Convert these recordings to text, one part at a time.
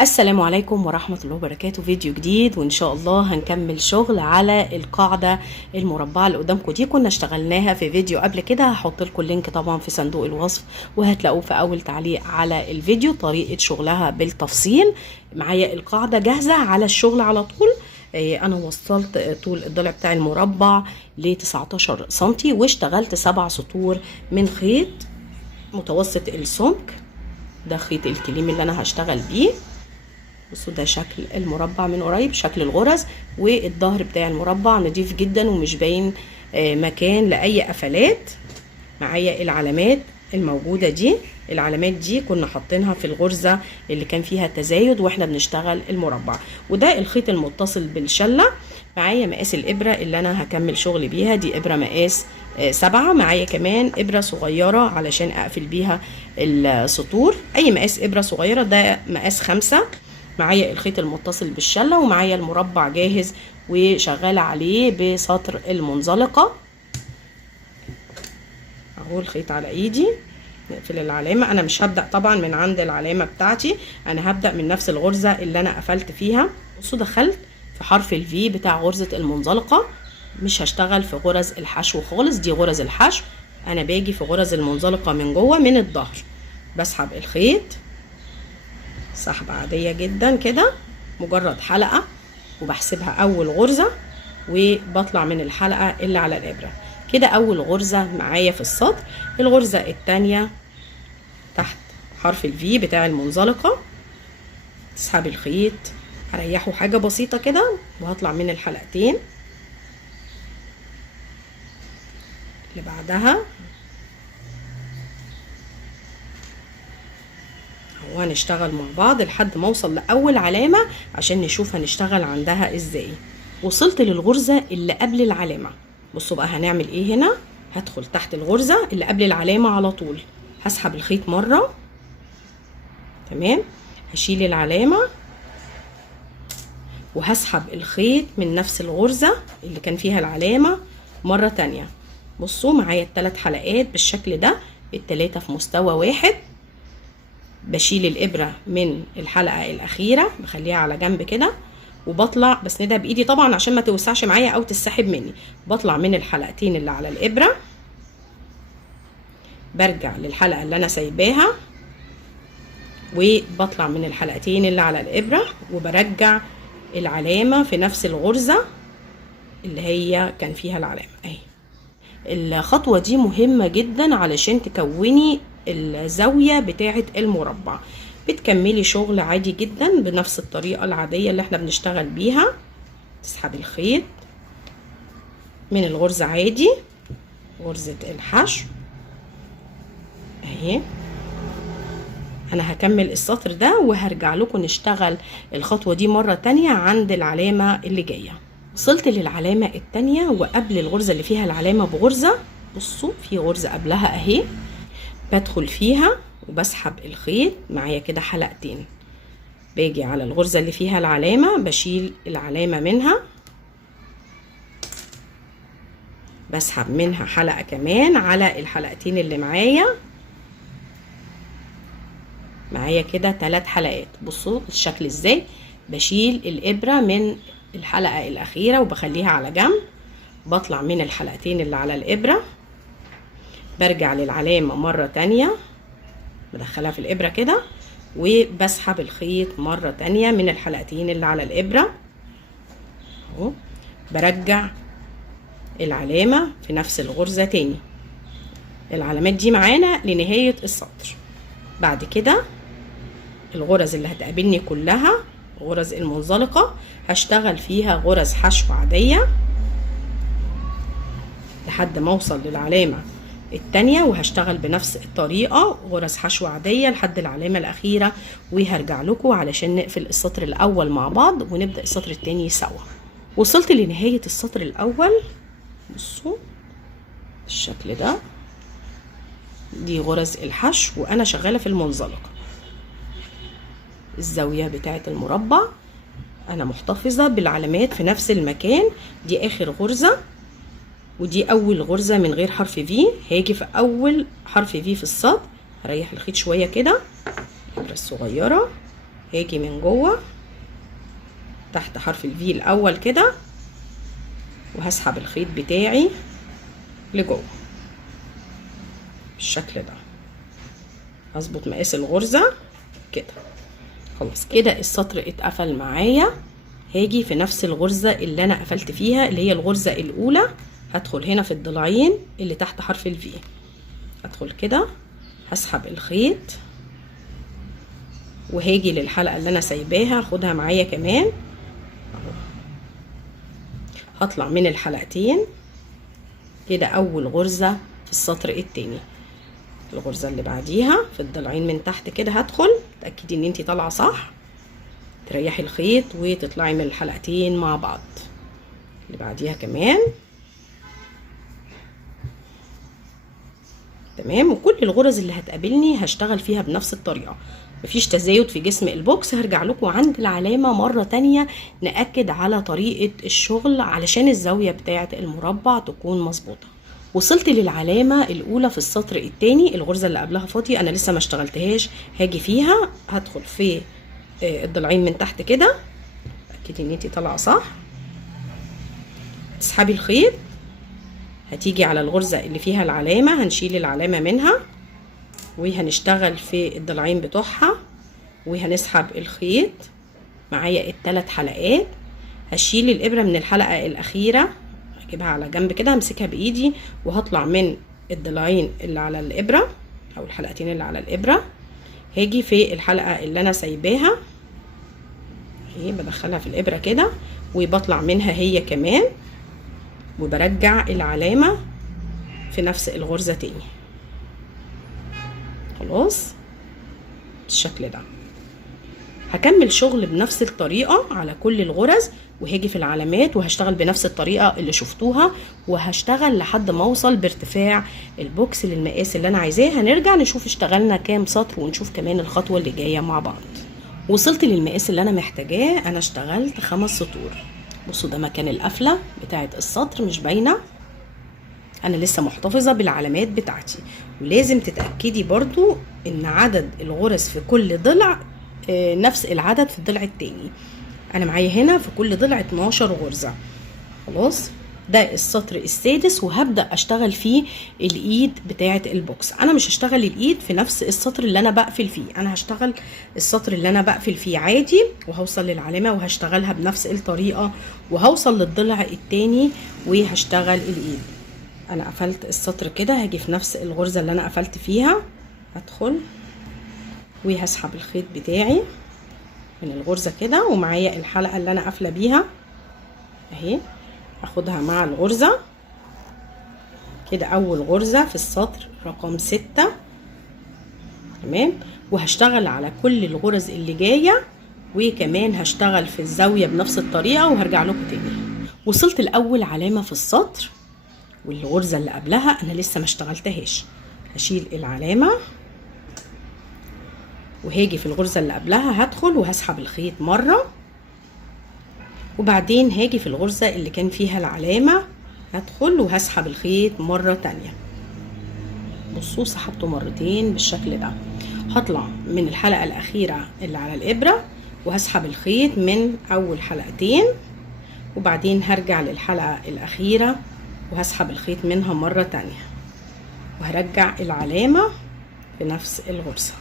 السلام عليكم ورحمة الله وبركاته. فيديو جديد وإن شاء الله هنكمل شغل على القاعدة المربعة اللي قدامكم دي. كنا اشتغلناها في فيديو قبل كده، هحط لكم اللينك طبعا في صندوق الوصف وهتلاقوه في أول تعليق على الفيديو طريقة شغلها بالتفصيل. معايا القاعدة جاهزة على الشغل على طول. أنا وصلت طول الضلع بتاع المربع ل 19 سنتي واشتغلت 7 سطور من خيط متوسط السمك. ده خيط الكليم اللي أنا هشتغل بيه. بصوا ده شكل المربع من قريب، شكل الغرز، والظهر بتاع المربع نضيف جدا ومش باين مكان لاي قفلات. معايا العلامات الموجوده دي، العلامات دي كنا حاطينها في الغرزه اللي كان فيها تزايد واحنا بنشتغل المربع. وده الخيط المتصل بالشله. معايا مقاس الابره اللي انا هكمل شغل بيها، دي ابره مقاس 7. معايا كمان ابره صغيره علشان اقفل بيها السطور، اي مقاس ابره صغيره. ده مقاس 5. معايا الخيط المتصل بالشله ومعايا المربع جاهز وشغاله عليه بسطر المنزلقه. اهو الخيط على ايدي. نقفل العلامه. انا مش هبدا طبعا من عند العلامه بتاعتي، انا هبدا من نفس الغرزه اللي انا قفلت فيها. بصوا دخلت في حرف الفي بتاع غرزه المنزلقه، مش هشتغل في غرز الحشو خالص، دي غرز الحشو. انا باجي في غرز المنزلقه من جوه من الظهر. بسحب الخيط سحبة عادية جدا كده، مجرد حلقة، وبحسبها أول غرزة وبطلع من الحلقة اللي على الإبرة كده. أول غرزة معايا في السطر. الغرزة التانية تحت حرف الفي بتاع المنزلقة. تسحب الخيط، هريحه حاجة بسيطة كده وهطلع من الحلقتين اللي بعدها. وهنشتغل مع بعض لحد ما اوصل لاول علامه عشان نشوف هنشتغل عندها ازاي. وصلت للغرزه اللي قبل العلامه. بصوا بقى هنعمل ايه هنا. هدخل تحت الغرزه اللي قبل العلامه على طول، هسحب الخيط مره، تمام، هشيل العلامه وهسحب الخيط من نفس الغرزه اللي كان فيها العلامه مره تانية. بصوا معايا ال3 حلقات بالشكل ده، ال3 في مستوى واحد. بشيل الابره من الحلقه الاخيره، بخليها على جنب كده وبطلع بسندها بايدي طبعا عشان ما توسعش معايا او تسحب مني. بطلع من الحلقتين اللي على الابره، برجع للحلقه اللي انا سايباها وبطلع من الحلقتين اللي على الابره وبرجع العلامه في نفس الغرزه اللي هي كان فيها العلامه اهي. الخطوه دي مهمه جدا علشان تكوني الزاويه بتاعه المربع. بتكملي شغل عادي جدا بنفس الطريقه العاديه اللي احنا بنشتغل بيها. تسحبي الخيط من الغرزه عادي، غرزه الحشو اهي. انا هكمل السطر ده وهرجع لكم نشتغل الخطوه دي مره تانية عند العلامه اللي جايه. وصلت للعلامه التانية وقبل الغرزه اللي فيها العلامه بغرزه. بصوا في غرزه قبلها اهي، بدخل فيها وبسحب الخيط معايا كده حلقتين. باجي على الغرزة اللي فيها العلامة، بشيل العلامة منها، بسحب منها حلقة كمان على الحلقتين اللي معايا كده 3 حلقات. بصوا الشكل ازاي. بشيل الإبرة من الحلقة الأخيرة وبخليها على جنب، بطلع من الحلقتين اللي على الإبرة، برجع للعلامة مرة تانية، بدخلها في الإبرة كده وبسحب الخيط مرة تانية من الحلقتين اللي على الإبرة اهو. برجع العلامة في نفس الغرزة تاني. العلامات دي معانا لنهاية السطر. بعد كده الغرز اللي هتقابلني كلها غرز المنزلقة، هشتغل فيها غرز حشو عادية لحد ما اوصل للعلامة التانية، وهشتغل بنفس الطريقة غرز حشو عادية لحد العلامة الأخيرة. وهرجع لكم علشان نقفل السطر الأول مع بعض ونبدأ السطر التاني سوا. وصلت لنهاية السطر الأول. بصوا الشكل ده، دي غرز الحشو وأنا شغالة في المنزلقة. الزاوية بتاعة المربع أنا محتفظة بالعلامات في نفس المكان. دي آخر غرزة ودي اول غرزه من غير حرف في. هاجي في اول حرف في السطر، هريح الخيط شويه كده، الابره الصغيره هاجي من جوه تحت حرف الفي الاول كده، وهسحب الخيط بتاعي لجوه بالشكل ده. هظبط مقاس الغرزة كده. خلاص كده السطر اتقفل معايا. هاجي في نفس الغرزة اللي انا قفلت فيها اللي هي الغرزة الاولى، هدخل هنا في الضلعين اللي تحت حرف الفي، هدخل كده هسحب الخيط وهاجي للحلقة اللي انا سايباها اخدها معايا كمان اهو. هطلع من الحلقتين كده اول غرزة في السطر التاني. الغرزة اللي بعديها في الضلعين من تحت كده هدخل، تأكدي ان انتي طالعة صح، تريحي الخيط وتطلعي من الحلقتين مع بعض. اللي بعديها كمان تمام. وكل الغرز اللي هتقابلني هشتغل فيها بنفس الطريقة، مفيش تزايد في جسم البوكس. هرجع لكم عند العلامة مرة تانية نأكد على طريقة الشغل علشان الزاوية بتاعة المربع تكون مظبوطة. وصلت للعلامة الأولى في السطر التاني، الغرزة اللي قبلها فاضية أنا لسه ما اشتغلتهاش، هاجي فيها هدخل في الضلعين من تحت كده، أكيد إن انتي طالعة صح، تسحبي الخيط، هتيجي على الغرزة اللي فيها العلامة، هنشيل العلامة منها وهنشتغل في الضلعين بتوعها، وهنسحب الخيط معايا الثلاث حلقات. هشيل الإبرة من الحلقة الأخيرة، هجيبها على جنب كده، همسكها بإيدي وهطلع من الضلعين اللي على الإبرة أو الحلقتين اللي على الإبرة. هاجي في الحلقة اللي أنا سايباها اهي، بدخلها في الإبرة كده وبطلع منها هي كمان، وبرجع العلامة في نفس الغرزة تاني. خلاص بالشكل ده. هكمل شغل بنفس الطريقة على كل الغرز، وهاجي في العلامات وهشتغل بنفس الطريقة اللي شفتوها، وهشتغل لحد ما اوصل بارتفاع البوكس للمقاس اللي انا عايزاه. هنرجع نشوف اشتغلنا كام سطر ونشوف كمان الخطوة اللي جاية مع بعض. وصلت للمقاس اللي انا محتاجاه، انا اشتغلت 5 سطور. بصوا ده مكان القفلة بتاعت السطر مش باينة، انا لسه محتفظة بالعلامات بتاعتي. ولازم تتأكدي برضو ان عدد الغرز في كل ضلع نفس العدد في الضلع التاني. انا معايا هنا في كل ضلع 12 غرزة. خلاص ده السطر السادس، وهبدأ اشتغل فيه الايد بتاعة البوكس. انا مش هشتغل الايد في نفس السطر اللي انا بقفل فيه، انا هشتغل السطر اللي انا بقفل فيه عادي، وهوصل للعلامة وهشتغلها بنفس الطريقة، وهوصل للضلع التاني وهشتغل الايد. انا قفلت السطر كده، هاجي في نفس الغرزة اللي انا قفلت فيها، هدخل وهسحب الخيط بتاعي من الغرزة كده، ومعايا الحلقة اللي انا قافلة بيها اهي، هاخدها مع الغرزة كده، اول غرزة في السطر رقم 6 تمام. وهشتغل على كل الغرز اللي جاية، وكمان هشتغل في الزاوية بنفس الطريقة، وهرجع لكم تاني. وصلت لأول علامة في السطر، والغرزة اللي قبلها انا لسه ما اشتغلتهاش. هشيل العلامة وهاجي في الغرزة اللي قبلها هدخل وهسحب الخيط مرة، وبعدين هاجي في الغرزة اللي كان فيها العلامة هدخل وهسحب الخيط مرة تانية. بصوا سحبته مرتين بالشكل ده. هطلع من الحلقة الأخيرة اللي على الإبرة وهسحب الخيط من أول حلقتين، وبعدين هرجع للحلقة الأخيرة وهسحب الخيط منها مرة تانية، وهرجع العلامة في نفس الغرزة.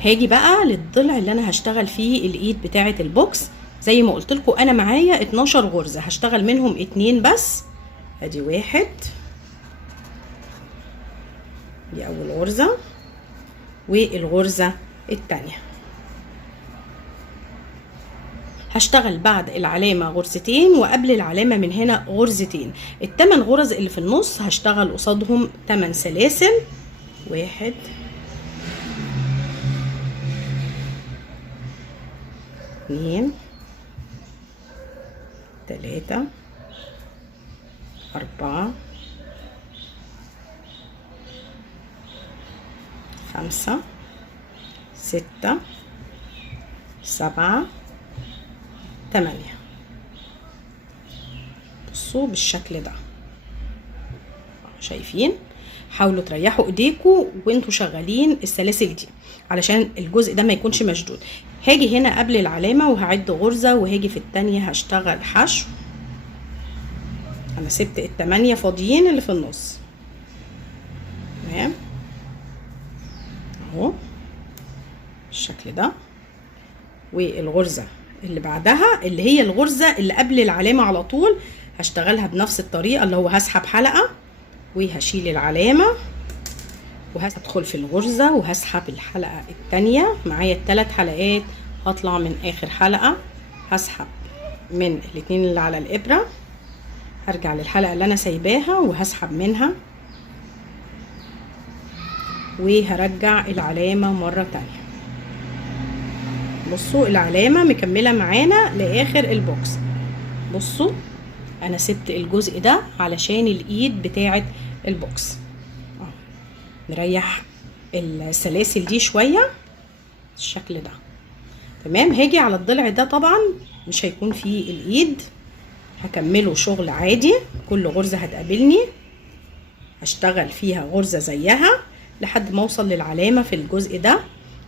هاجي بقى للضلع اللي انا هشتغل فيه الايد بتاعة البوكس. زي ما قلت لكم انا معايا 12 غرزة، هشتغل منهم 2 بس. ادي 1 دي اول غرزة، والغرزة التانية هشتغل بعد العلامة غرزتين، وقبل العلامة من هنا غرزتين. ال8 غرز اللي في النص هشتغل قصادهم 8 سلاسل. 1 2 3 4 5 6 7 8. بصوا بالشكل ده شايفين. حاولوا تريحوا ايديكم وانتوا شغالين السلاسل دي علشان الجزء ده ما يكونش مشدود. هاجي هنا قبل العلامة وهعد غرزة، وهاجي في التانية هشتغل حشو. انا سبت ال8 فاضيين اللي في النص، تمام اهو بالشكل ده. والغرزة اللي بعدها اللي هي الغرزة اللي قبل العلامة على طول هشتغلها بنفس الطريقة، اللي هو هسحب حلقة وهشيل العلامة وهدخل في الغرزة وهسحب الحلقة التانية. معايا ال3 حلقات، هطلع من اخر حلقة هسحب من الاتنين اللي على الابرة، هرجع للحلقة اللي انا سايباها وهسحب منها وهرجع العلامة مرة تانية. بصوا العلامة مكملة معانا لاخر البوكس. بصوا انا سبت الجزء ده علشان الايد بتاعة البوكس. نريح السلاسل دي شوية بالشكل ده، تمام. هاجي على الضلع ده، طبعا مش هيكون فيه الايد، هكمله شغل عادي. كل غرزة هتقابلني هشتغل فيها غرزة زيها لحد ما اوصل للعلامة في الجزء ده.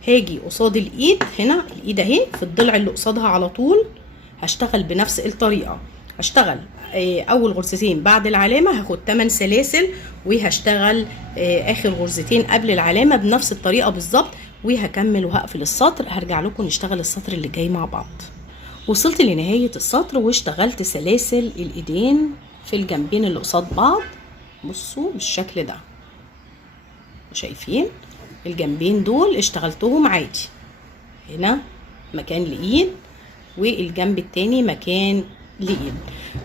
هاجي قصاد الايد هنا، الايد اهي في الضلع اللي قصادها على طول، هشتغل بنفس الطريقة. هشتغل اول غرزتين بعد العلامة هاخد 8 سلاسل، وهشتغل اخر غرزتين قبل العلامة بنفس الطريقة بالظبط، وهكمل وهقفل السطر. هرجع لكم نشتغل السطر اللي جاي مع بعض. وصلت لنهاية السطر واشتغلت سلاسل الايدين في الجنبين اللي قصاد بعض. بصوا بالشكل ده، شايفين الجنبين دول اشتغلتهم عادي. هنا مكان الايد والجنب التاني مكان الايد.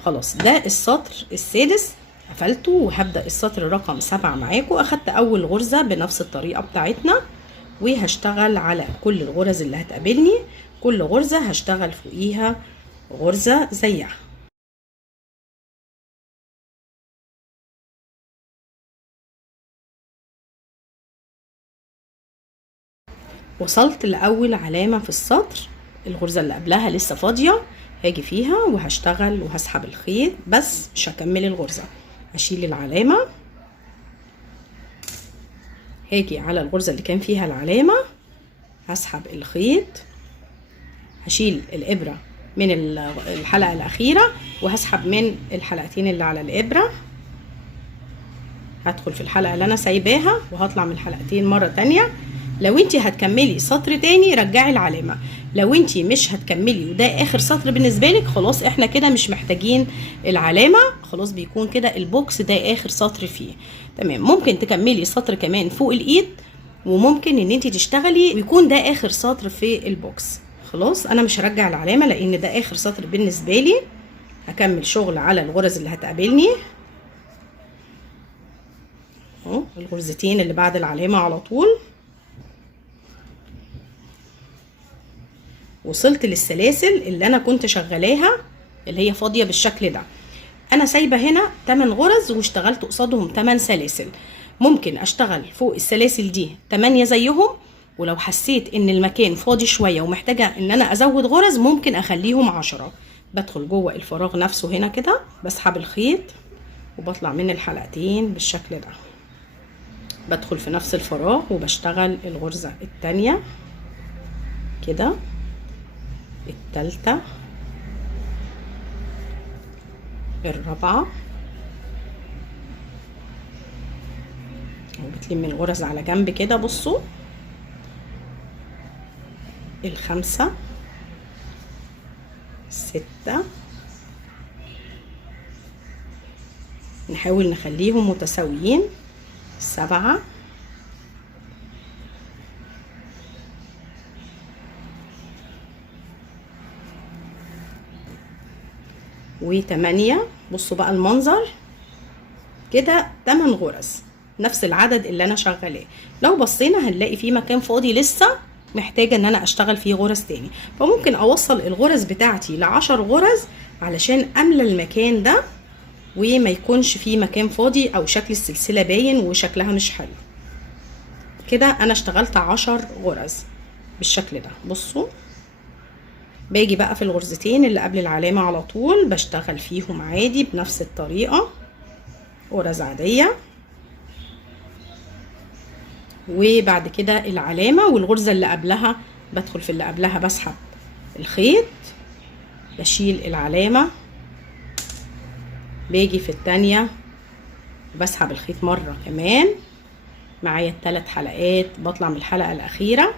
خلاص ده السطر السادس قفلته، وهبدأ السطر رقم 7 معاكم. اخدت اول غرزة بنفس الطريقة بتاعتنا، وهشتغل على كل الغرز اللي هتقابلني. كل غرزة هشتغل فوقيها غرزة زيها. وصلت لأول علامة في السطر، الغرزة اللي قبلها لسه فاضية، هاجي فيها وهشتغل وهسحب الخيط، بس مش هكمل الغرزة. هشيل العلامة، هاجي على الغرزة اللي كان فيها العلامة، هسحب الخيط، هشيل الإبرة من الحلقة الأخيرة، وهسحب من الحلقتين اللي على الإبرة. هدخل في الحلقة اللي أنا سايباها وهطلع من الحلقتين مرة تانية. لو انتي هتكملي سطر تاني رجعي العلامة، لو انتي مش هتكملي وده اخر سطر بالنسبة لك، خلاص احنا كده مش محتاجين العلامة، خلاص بيكون كده البوكس ده اخر سطر فيه، تمام. ممكن تكملي سطر كمان فوق الايد، وممكن ان انتي تشتغلي ويكون ده اخر سطر في البوكس. خلاص انا مش هرجع العلامة لان ده اخر سطر بالنسبة لي. هكمل شغل على الغرز اللي هتقابلني اهو، الغرزتين اللي بعد العلامة على طول. وصلت للسلاسل اللي انا كنت شغلاها اللي هي فاضيه بالشكل ده. انا سايبه هنا 8 غرز واشتغلت قصادهم 8 سلاسل. ممكن اشتغل فوق السلاسل دي 8 زيهم، ولو حسيت ان المكان فاضي شويه ومحتاجه ان انا ازود غرز ممكن اخليهم 10. بدخل جوه الفراغ نفسه هنا كده، بسحب الخيط وبطلع من الحلقتين بالشكل ده، بدخل في نفس الفراغ وبشتغل الغرزه الثانيه كده، التالتة، الرابعة، وبتلم الغرز على جنب كده. بصوا الخامسة، الستة، نحاول نخليهم متساويين، 7، و8. بصوا بقى المنظر كده 8 غرز نفس العدد اللي انا شغلاه. لو بصينا هنلاقي في مكان فاضي لسه محتاجه ان انا اشتغل فيه غرز تاني، فممكن اوصل الغرز بتاعتي ل10 غرز علشان املى المكان ده وما يكونش فيه مكان فاضي او شكل السلسله باين وشكلها مش حلو. كده انا اشتغلت 10 غرز بالشكل ده. بصوا باجي بقى في الغرزتين اللي قبل العلامة على طول بشتغل فيهم عادي بنفس الطريقة، غرز عادية، وبعد كده العلامة والغرزة اللي قبلها، بدخل في اللي قبلها بسحب الخيط، بشيل العلامة، باجي في التانية بسحب الخيط مرة كمان. معايا 3 حلقات، بطلع من الحلقة الأخيرة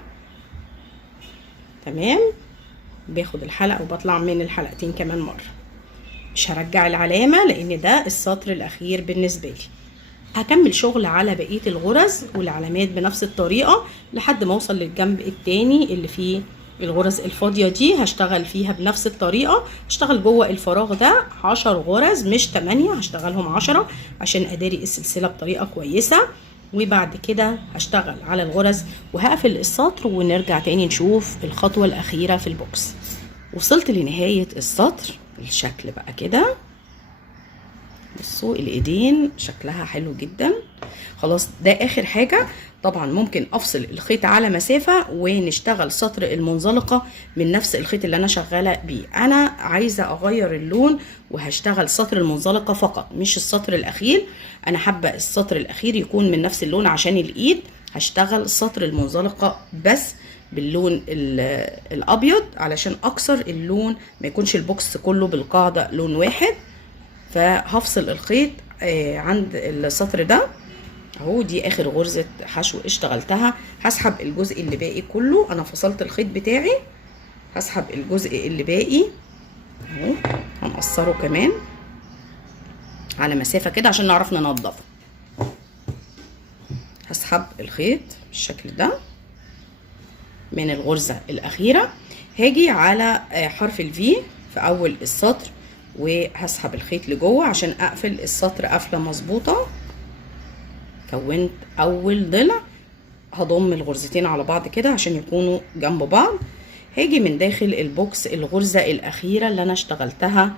تمام، باخد الحلقة وبطلع من الحلقتين كمان مرة. مش هرجع العلامة لأن ده السطر الأخير بالنسبة لي. هكمل شغل على بقية الغرز والعلامات بنفس الطريقة لحد ما اوصل للجنب التاني اللي فيه الغرز الفاضية دي. هشتغل فيها بنفس الطريقة، هشتغل جوه الفراغ ده 10 غرز مش 8، هشتغلهم 10 عشان اداري السلسلة بطريقة كويسة. وبعد كده هشتغل على الغرز وهقفل السطر ونرجع تاني نشوف الخطوة الأخيرة في البوكس. وصلت لنهاية السطر، الشكل بقى كده. بصوا الايدين شكلها حلو جدا. خلاص ده اخر حاجة. طبعا ممكن افصل الخيط على مسافة ونشتغل سطر المنزلقة من نفس الخيط اللي انا شغالة بيه. انا عايزة اغير اللون وهشتغل سطر المنزلقة فقط مش السطر الاخير. انا حابة السطر الاخير يكون من نفس اللون عشان الايد. هشتغل سطر المنزلقة بس باللون الابيض علشان اكسر اللون، ما يكونش البوكس كله بالقاعدة لون واحد. فهفصل الخيط عند السطر ده اهو. دي اخر غرزة حشو اشتغلتها. هسحب الجزء اللي باقي كله، انا فصلت الخيط بتاعي، هسحب الجزء اللي باقي اهو. هنقصره كمان على مسافة كده عشان نعرف ننضفه. هسحب الخيط بالشكل ده من الغرزة الاخيرة. هاجي على حرف الفي في اول السطر وهسحب الخيط لجوه عشان اقفل السطر قفله مظبوطه. كونت اول ضلع، هضم الغرزتين على بعض كده عشان يكونوا جنب بعض. هاجي من داخل البوكس الغرزه الاخيره اللي انا اشتغلتها،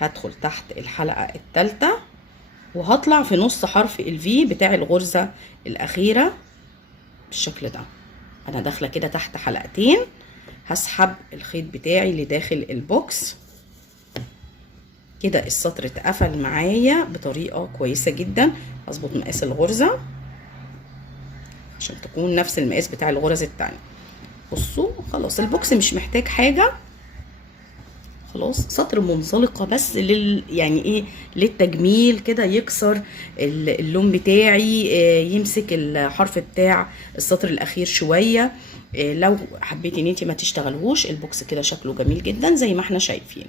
هدخل تحت الحلقه الثالثه وهطلع في نص حرف الفي بتاع الغرزه الاخيره بالشكل ده. انا داخله كده تحت حلقتين، هسحب الخيط بتاعي لداخل البوكس كده. السطر اتقفل معايا بطريقة كويسة جدا. هظبط مقاس الغرزة عشان تكون نفس المقاس بتاع الغرز التانية. بصوا خلاص البوكس مش محتاج حاجة. خلاص سطر منزلقة بس يعني ايه، للتجميل كده، يكسر اللون بتاعي، يمسك الحرف بتاع السطر الاخير شوية. لو حبيتي ان انتي ما تشتغلهوش البوكس كده شكله جميل جدا زي ما احنا شايفين.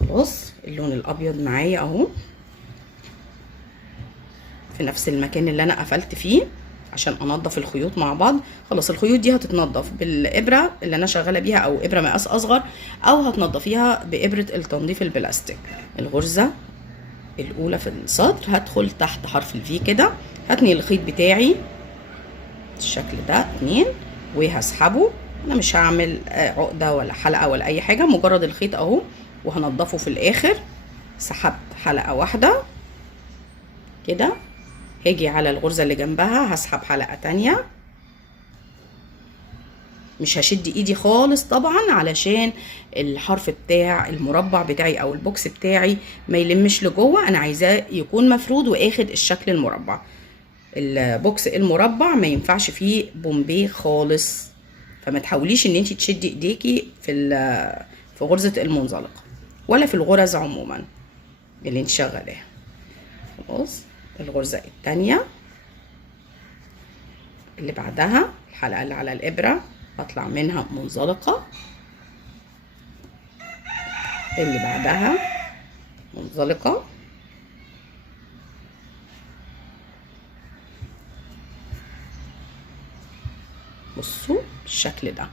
خلاص اللون الابيض معايا اهو في نفس المكان اللي انا قفلت فيه عشان انضف الخيوط مع بعض. خلاص الخيوط دي هتتنضف بالابره اللي انا شغاله بيها او ابره مقاس اصغر، او هتنضفيها بابره التنظيف البلاستيك. الغرزه الاولى في السطر هدخل تحت حرف الفي كده، هتني الخيط بتاعي بالشكل ده 2 وهسحبه. انا مش هعمل عقده ولا حلقه ولا اي حاجه، مجرد الخيط اهو وهنضفه في الاخر. سحبت حلقة واحدة كده، هاجي على الغرزة اللي جنبها هسحب حلقة تانية. مش هشد ايدي خالص طبعا علشان الحرف بتاع المربع بتاعي او البوكس بتاعي ما يلمش لجوه. انا عايزاه يكون مفرود واخد الشكل المربع. البوكس المربع ما ينفعش فيه بومبيه خالص، فما تحاوليش ان انتي تشدي ايديكي في غرزة المنزلقة ولا في الغرز عموما اللي انت شغالاها. خلاص الغرزة التانية اللي بعدها الحلقة اللي على الابرة هطلع منها منزلقة، اللي بعدها منزلقة، بصوا بالشكل ده.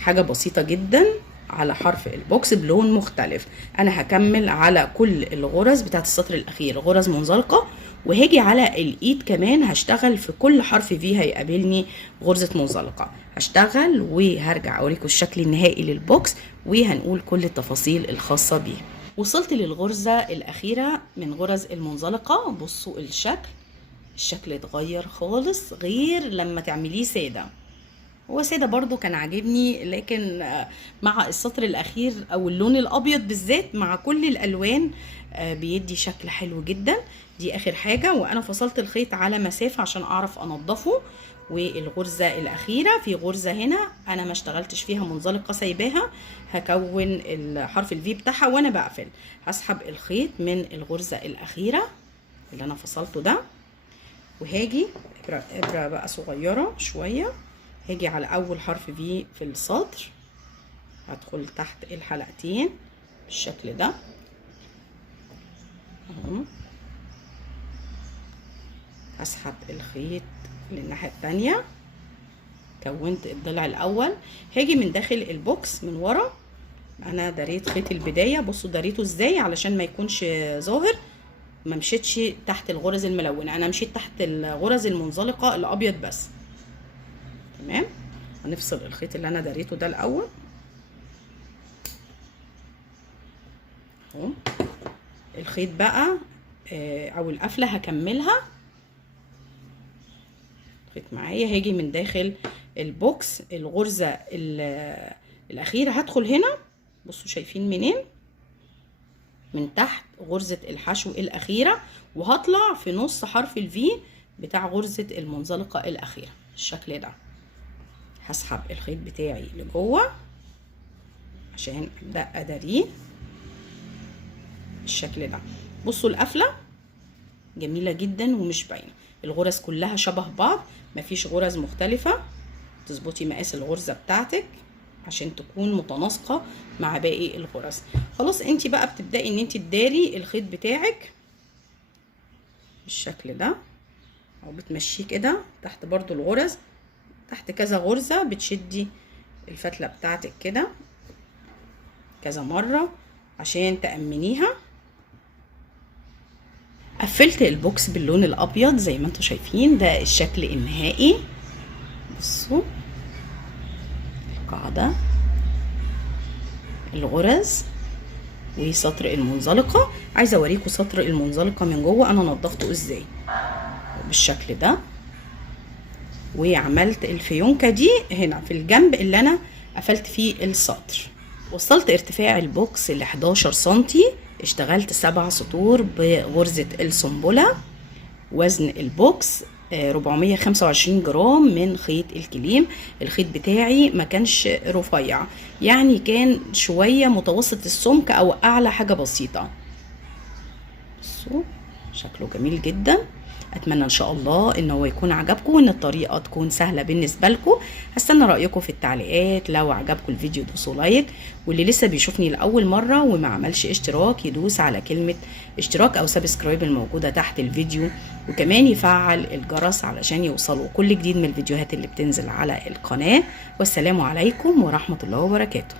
حاجة بسيطة جدا على حرف البوكس بلون مختلف. انا هكمل على كل الغرز بتاعت السطر الاخير غرز منزلقه، وهاجي على الايد كمان هشتغل في كل حرف فيه هيقابلني غرزه منزلقه. هشتغل وهرجع اوريكم الشكل النهائي للبوكس وهنقول كل التفاصيل الخاصه بيه. وصلت للغرزه الاخيره من غرز المنزلقه. بصوا الشكل اتغير خالص غير لما تعمليه ساده. هو ساده برضو كان عاجبني، لكن مع السطر الاخير او اللون الابيض بالذات مع كل الالوان بيدي شكل حلو جدا. دي اخر حاجه، وانا فصلت الخيط على مسافه عشان اعرف انضفه. والغرزه الاخيره في غرزه هنا انا ما اشتغلتش فيها منزلقه، سايباها هكون الحرف الفي بتاعها وانا بقفل. هسحب الخيط من الغرزه الاخيره اللي انا فصلته ده، وهاجي ابره بقى صغيره شويه، هاجي على اول حرف في السطر، هدخل تحت الحلقتين بالشكل ده اهو. هسحب الخيط للناحيه التانية، كونت الضلع الاول، هاجي من داخل البوكس من ورا. انا دريت خيط البدايه، بصوا دريته ازاي علشان ما يكونش ظاهر، ما مشيتش تحت الغرز الملونه، انا مشيت تحت الغرز المنزلقه الابيض بس. تمام. هنفصل الخيط اللي انا دريته ده الاول اهو. الخيط بقى او القفله هكملها خيط معايا، هاجي من داخل البوكس الغرزه الاخيره، هدخل هنا، بصوا شايفين منين؟ من تحت غرزه الحشو الاخيره، وهطلع في نص حرف الفي بتاع غرزه المنزلقه الاخيره بالشكل ده. هسحب الخيط بتاعي لجوه عشان ابدا اداريه بالشكل ده. بصوا القفله جميله جدا ومش باينه، الغرز كلها شبه بعض، مفيش غرز مختلفه. تظبطي مقاس الغرزه بتاعتك عشان تكون متناسقه مع باقي الغرز. خلاص انت بقى بتبداي ان انت تداري الخيط بتاعك بالشكل ده، او بتمشيه كده تحت برضو الغرز، تحت كذا غرزه بتشدي الفتله بتاعتك كده كذا مره عشان تأمنيها. قفلت البوكس باللون الابيض زي ما انتم شايفين، ده الشكل النهائي. بصوا القاعده، الغرز، وسطر المنزلقه. عايزه اوريكم سطر المنزلقه من جوه انا نضفته ازاي بالشكل ده. وعملت الفيونكه دي هنا في الجنب اللي انا قفلت فيه السطر. وصلت ارتفاع البوكس ل 11 سنتي، اشتغلت 7 سطور بغرزة السنبلة. وزن البوكس 425 جرام من خيط الكليم. الخيط بتاعي ما كانش رفيع، يعني كان شوية متوسط السمك او اعلى حاجة بسيطة. بصوا شكله جميل جدا. اتمنى ان شاء الله ان هو يكون عجبكم وان الطريقه تكون سهله بالنسبه لكم. هستنى رايكم في التعليقات. لو عجبكم الفيديو دوسوا لايك، واللي لسه بيشوفني لاول مره وما عملش اشتراك يدوس على كلمه اشتراك او سبسكرايب الموجوده تحت الفيديو، وكمان يفعل الجرس علشان يوصلوا كل جديد من الفيديوهات اللي بتنزل على القناه. والسلام عليكم ورحمه الله وبركاته.